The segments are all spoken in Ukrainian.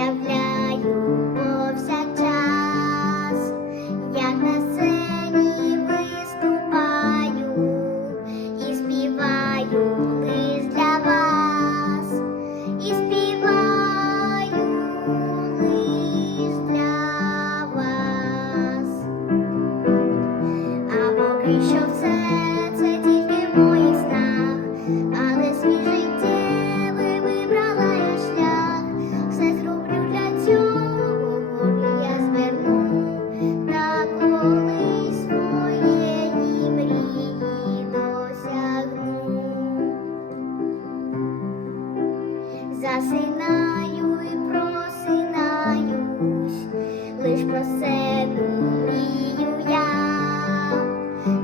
уявляю повсякчас, як на сцені виступаю і співаю для вас, і співаю для вас, а поки що. засинаю і просинаюсь, лиш про себе мрію я,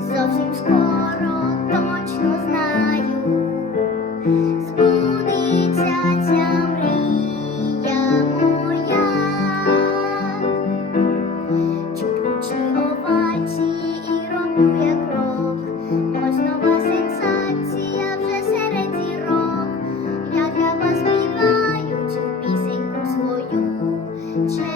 зовсім скоро точно знаю, збудеться ця мрія моя, чуть ручні овації і роблю я. change.